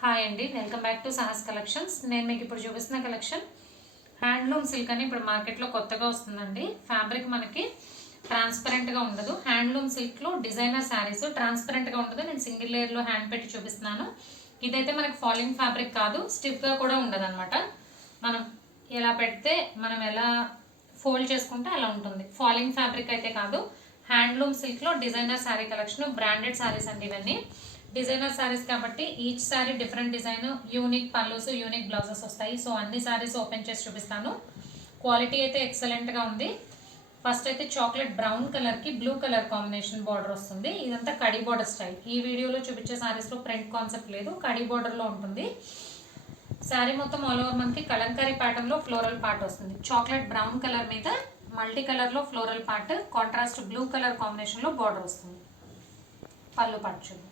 Hi అండి, welcome back to Sahas collections. నేను మీకు ఇప్పుడు చూపిస్తున్న కలెక్షన్ హ్యాండ్లూమ్ సిల్క్ అని ఇప్పుడు మార్కెట్లో కొత్తగా వస్తుందండి. ఫ్యాబ్రిక్ మనకి ట్రాన్స్పరెంట్గా ఉండదు. హ్యాండ్లూమ్ సిల్క్లో డిజైనర్ శారీస్ ట్రాన్స్పరెంట్గా ఉండదు. నేను సింగిల్ లేయర్లో హ్యాండ్ పెట్టి చూపిస్తున్నాను. ఇదైతే మనకి ఫాలింగ్ ఫ్యాబ్రిక్ కాదు, స్టిఫ్గా కూడా ఉండదు అనమాట. మనం ఎలా పెడితే మనం ఎలా ఫోల్డ్ చేసుకుంటే అలా ఉంటుంది. ఫాలింగ్ ఫ్యాబ్రిక్ అయితే కాదు. హ్యాండ్లూమ్ సిల్క్లో designer sari collection, branded saris అండి ఇవన్నీ. డిజైనర్ శారీస్ కాబట్టి each sari different design, unique pallus, unique blouses వస్తాయి. సో అన్ని శారీస్ ఓపెన్ చేసి చూపిస్తాను. క్వాలిటీ అయితే ఎక్సలెంట్గా ఉంది. ఫస్ట్ అయితే చాక్లెట్ బ్రౌన్ కలర్కి బ్లూ కలర్ కాంబినేషన్ బార్డర్ వస్తుంది. ఇదంతా కడి బార్డర్ స్టైల్. ఈ వీడియోలో చూపించే శారీస్లో ప్రింట్ కాన్సెప్ట్ లేదు, కడి బార్డర్లో ఉంటుంది. శారీ మొత్తం ఆల్ ఓవర్ మనకి కలంకారీ ప్యాటర్న్లో ఫ్లోరల్ పార్ట్ వస్తుంది. చాక్లెట్ బ్రౌన్ కలర్ మీద మల్టీ కలర్లో floral part, contrast blue colour కాంబినేషన్లో బార్డర్ వస్తుంది. పళ్ళు పార్ట్ చూద్దాం.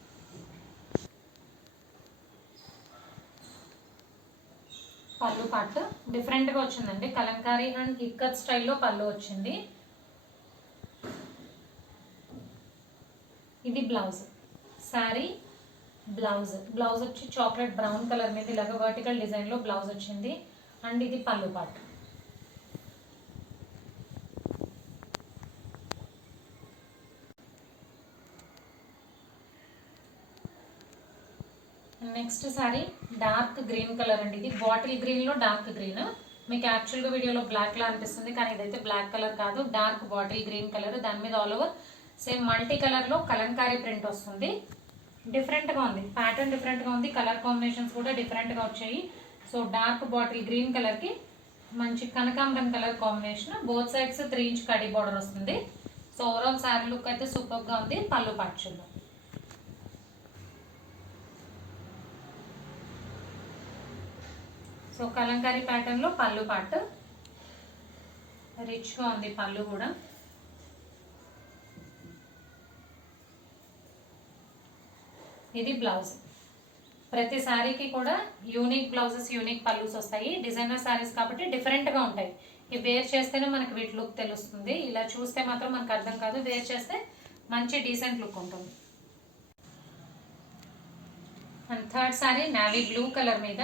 పళ్ళు పార్ట్ డిఫరెంట్గా వచ్చిందండి. కలంకారీ అండ్ ఇక్కత్ స్టైల్లో పళ్ళు వచ్చింది. ఇది బ్లౌజ్. శారీ బ్లౌజ్ వచ్చి చాక్లెట్ బ్రౌన్ కలర్ మీద ఇలాగ వర్టికల్ డిజైన్లో బ్లౌజ్ వచ్చింది. అండ్ ఇది పళ్ళు part. Next sari dark green colour అండి. ఇది బాటిల్ గ్రీన్లో డార్క్ గ్రీన్. మీకు యాక్చువల్గా వీడియోలో బ్లాక్లా అనిపిస్తుంది, కానీ ఇదైతే బ్లాక్ కలర్ కాదు, డార్క్ బాటిల్ గ్రీన్ కలర్. దాని మీద ఆల్ ఓవర్ సేమ్ మల్టీ కలర్లో కలంకారీ ప్రింట్ వస్తుంది. డిఫరెంట్గా ఉంది, ప్యాటర్న్ డిఫరెంట్గా ఉంది, కలర్ కాంబినేషన్స్ కూడా డిఫరెంట్గా వచ్చాయి. సో డార్క్ బాటిల్ గ్రీన్ కలర్కి మంచి కనకాంబరం colour combination. Both sides 3 inch కడి బార్డర్ వస్తుంది. సో ఓవరాల్ శారీ లుక్ అయితే సూపర్గా ఉంది. పళ్ళు పార్ట్ చూద్దాం. సో కలంకారీ ప్యాటర్న్లో పళ్ళు పార్ట్ రిచ్గా ఉంది. పళ్ళు కూడా ఇది బ్లౌజ్. ప్రతి శారీకి కూడా యూనిక్ బ్లౌజెస్, యూనిక్ పళ్ళుస్ వస్తాయి. డిజైనర్ శారీస్ కాబట్టి డిఫరెంట్గా ఉంటాయి. ఇవి వేర్ చేస్తేనే మనకి వీటి లుక్ తెలుస్తుంది. ఇలా చూస్తే మాత్రం మనకు అర్థం కాదు. వేర్ చేస్తే మంచి డీసెంట్ లుక్ ఉంటుంది. And third sari navy blue colour మీద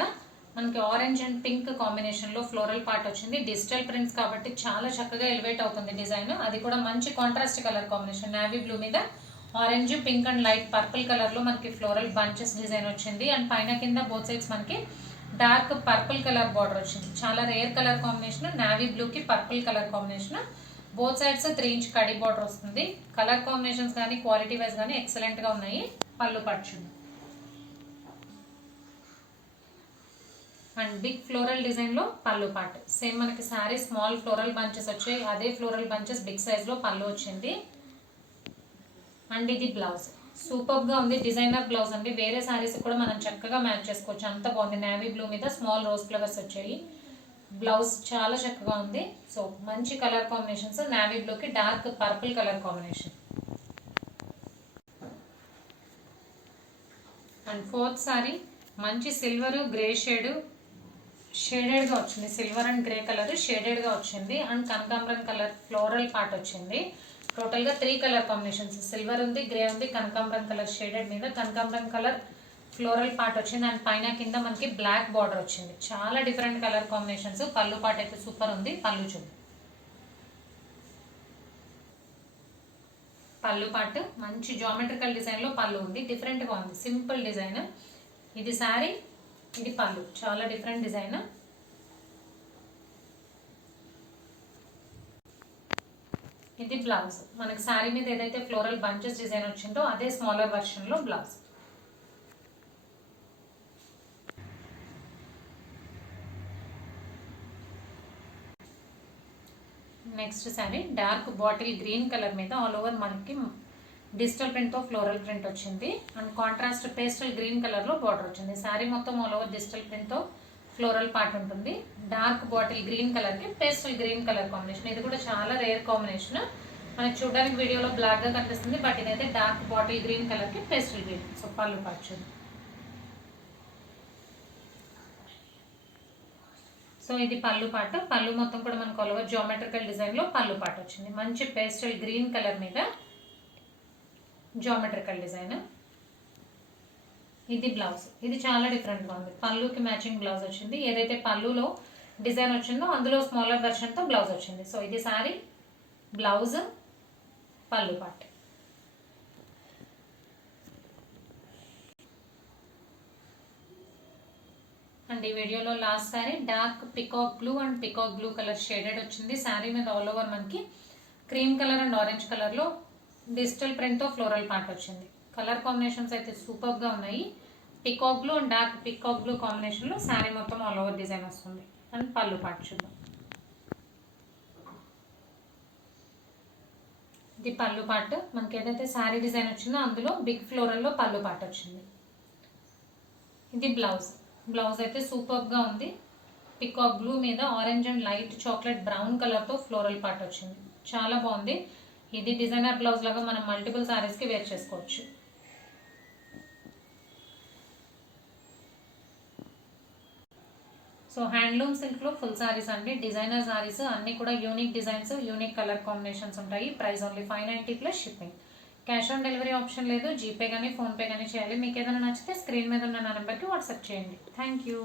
మనకి ఆరెంజ్ అండ్ పింక్ కాంబినేషన్లో ఫ్లోరల్ పార్ట్ వచ్చింది. డిజిటల్ ప్రింట్స్ కాబట్టి చాలా చక్కగా ఎలివేట్ అవుతుంది డిజైన్. అది కూడా మంచి contrast colour combination. Navy blue మీద orange, pink and light purple కలర్లో మనకి ఫ్లోరల్ బంచెస్ డిజైన్ వచ్చింది. అండ్ పైన కింద బోత్ సైడ్స్ మనకి డార్క్ పర్పుల్ కలర్ బార్డర్ వచ్చింది. చాలా రేర్ కలర్ కాంబినేషన్. నావీ బ్లూకి purple colour combination. Both sides 3 inch కడి బార్డర్ వస్తుంది. కలర్ కాంబినేషన్స్ కానీ క్వాలిటీ వైజ్ కానీ ఎక్సలెంట్గా ఉన్నాయి. పళ్ళు పట్టు అండ్ బిగ్ ఫ్లోరల్ డిజైన్లో పళ్ళు పార్ట్. సేమ్ మనకి శారీ స్మాల్ ఫ్లోరల్ బంచెస్ వచ్చాయి, అదే ఫ్లోరల్ బంచెస్ బిగ్ సైజ్లో పళ్ళు వచ్చింది. అండ్ ఇది బ్లౌజ్. సూపర్గా ఉంది. డిజైనర్ బ్లౌజ్ అండి. వేరే శారీస్ కూడా మనం చక్కగా మ్యాచ్ చేసుకోవచ్చు, అంత బాగుంది. నావీ బ్లూ మీద స్మాల్ రోజ్ ఫ్లవర్స్ వచ్చాయి. బ్లౌజ్ చాలా చక్కగా ఉంది. సో మంచి కలర్ కాంబినేషన్స్. నావీ బ్లూకి dark purple colour combination. And fourth sari మంచి సిల్వర్ గ్రే షేడెడ్గా వచ్చింది. సిల్వర్ అండ్ గ్రే కలర్ షేడెడ్గా వచ్చింది. అండ్ కనకాంబరం కలర్ ఫ్లోరల్ పార్ట్ వచ్చింది. టోటల్గా 3 కలర్ కాంబినేషన్స్. సిల్వర్ ఉంది, గ్రే ఉంది, కనకాంబరం కలర్ షేడెడ్ మీద కనకాంబరం కలర్ ఫ్లోరల్ పార్ట్ వచ్చింది. అండ్ పైన కింద మనకి బ్లాక్ బార్డర్ వచ్చింది. చాలా డిఫరెంట్ కలర్ కాంబినేషన్స్. పళ్ళు పార్ట్ అయితే సూపర్ ఉంది. పళ్ళు చూద్దాం. పళ్ళు పార్ట్ మంచి జామెట్రికల్ డిజైన్లో పళ్ళు ఉంది. డిఫరెంట్గా ఉంది, సింపుల్ డిజైన్. ఇది శారీ, ఇది పళ్ళు. చాలా డిఫరెంట్ డిజైన్. ఇది బ్లౌజ్. మనకి శారీ మీద ఏదైతే ఫ్లోరల్ బంచెస్ డిజైన్ వచ్చిందో అదే స్మాలర్ వర్షన్లో blouse. Next sari dark bottle green colour మీద ఆల్ ఓవర్ మనకి డిజిటల్ ప్రింట్తో ఫ్లోరల్ ప్రింట్ వచ్చింది. అండ్ కాంట్రాస్ట్ పేస్టల్ గ్రీన్ కలర్లో బార్డర్ వచ్చింది. శారీ మొత్తం ఆల్ ఓవర్ డిజిటల్ ప్రింట్తో ఫ్లోరల్ పార్ట్ ఉంటుంది. డార్క్ బాటిల్ గ్రీన్ కలర్కి పేస్టల్ గ్రీన్ కలర్ కాంబినేషన్. ఇది కూడా చాలా రేర్ కాంబినేషన్. మనకి చూడడానికి వీడియోలో బ్లాక్గా కనిపిస్తుంది, బట్ ఇదైతే డార్క్ బాటిల్ గ్రీన్ కలర్కి పేస్టల్ గ్రీన్. సో పళ్ళు పార్ట్ చూడండి. సో ఇది పళ్ళు పార్ట్. పళ్ళు మొత్తం కూడా మనకు ఆల్ ఓవర్ జామెట్రికల్ డిజైన్లో పళ్ళు పార్ట్ వచ్చింది. మంచి పేస్టల్ గ్రీన్ కలర్ మీద జామెట్రికల్ డిజైన్. ఇది బ్లౌజ్. ఇది చాలా డిఫరెంట్గా ఉంది. పళ్ళుకి మ్యాచింగ్ బ్లౌజ్ వచ్చింది. ఏదైతే పళ్ళులో డిజైన్ వచ్చిందో అందులో స్మాలర్ వెర్షన్తో బ్లౌజ్ వచ్చింది. సో ఇది శారీ, బ్లౌజ్, పళ్ళు పార్ట్. అండ్ ఈ వీడియోలో last sari dark peacock blue and peacock blue colour shaded వచ్చింది. శారీ మీద ఆల్ ఓవర్ మనకి క్రీమ్ కలర్ అండ్ ఆరెంజ్ కలర్లో డిజిటల్ ప్రింట్తో ఫ్లోరల్ పార్ట్ వచ్చింది. కలర్ కాంబినేషన్స్ అయితే సూపర్గా ఉన్నాయి. Peacock blue and dark peacock blue కాంబినేషన్లో శారీ మొత్తం ఆల్ ఓవర్ డిజైన్ వస్తుంది. అండ్ పళ్ళు పార్ట్ చూద్దాం. ఇది పళ్ళు పార్ట్. మనకి ఏదైతే శారీ డిజైన్ వచ్చిందో అందులో బిగ్ ఫ్లోరల్లో పళ్ళు పార్ట్ వచ్చింది. ఇది బ్లౌజ్. బ్లౌజ్ అయితే సూపర్గా ఉంది. పికాక్ బ్లూ మీద orange and light chocolate brown కలర్తో ఫ్లోరల్ పార్ట్ వచ్చింది. చాలా బాగుంది. ఇది డిజైనర్ బ్లౌజ్ లాగా మనం మల్టిపుల్ శారీస్కి వేర్ చేసుకోవచ్చు. సో హ్యాండ్లూమ్ సిల్క్లో ఫుల్ శారీస్ అండి, డిజైనర్ శారీస్ అన్నీ కూడా unique designs, unique colour combinations ఉంటాయి. Price only 590 plus shipping. Cash on delivery option లేదు. జీపే కానీ ఫోన్పే కానీ చేయాలి. మీకు ఏదైనా నచ్చితే స్క్రీన్ మీద ఉన్న నా నెంబర్కి వాట్సాప్ చేయండి. Thank you.